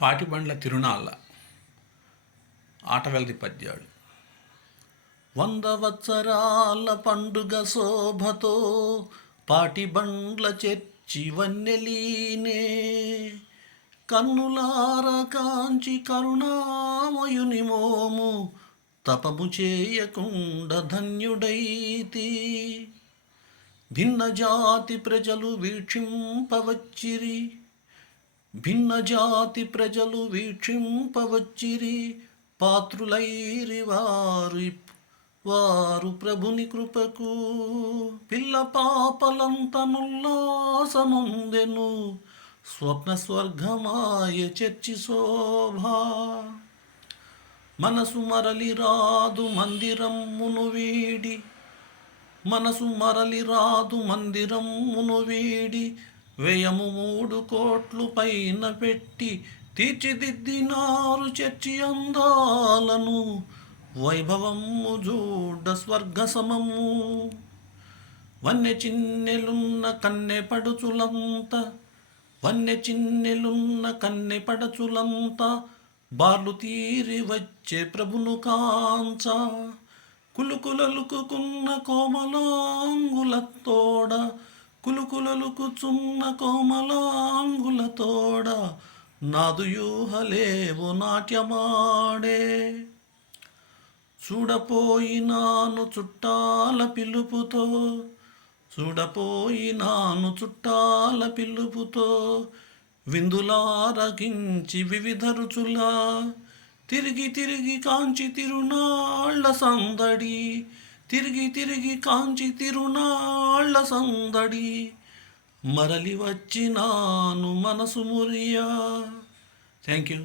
పాటిబండ్ల తిరునాళ్ళ ఆటవెల్ది పద్యాలు. వంద వత్సరాల పండుగ శోభతో పాటిబండ్ల చర్చి వన్నెలీనే. కన్నులార కాంచి కరుణామయుని మోము తపము చేయకుండా ధన్యుడైతి. భిన్న జాతి ప్రజలు వీక్షింపవచ్చిరి భిన్న జాతి ప్రజలు వీక్షింపవచ్చిరి పాత్రులైరి వారు వారు ప్రభుని కృపకు పిల్ల పాపలంతనుల్లాసముందెను స్వప్న స్వర్గమాయ చర్చి శోభా. మనసు మరలి రాదు మందిరమ్మును వీడి మనసు మరలి రాదు మందిరమ్మును వీడి వ్యయము మూడు కోట్లు పైన పెట్టి తీర్చిదిద్దినారు చర్చి అందాలను. వైభవము చూడ స్వర్గ సమము వన్య చిన్నెలున్న కన్నె పడుచులంత వన్య చిన్నెలున్న కన్నె పడచులంత బార్లు తీరి వచ్చే ప్రభును కాంచ. కులుకులలుకున్న కోమలాంగులతోడ కులుకులలుకుచున్న కోమలాంగులతోడ తోడ నాదుయూహలేవు నాట్యమాడే. చూడపోయినాను చుట్టాల పిలుపుతో చూడపోయినాను చుట్టాల పిలుపుతో విందులారగించి వివిధ రుచులా తిరిగి తిరిగి కాంచి తిరునాళ్ళ సందడి తిరిగి తిరిగి కాంచి తిరునాళ్ళ సందడి. మరలి వచ్చినాను మనసు మురియా. Thank you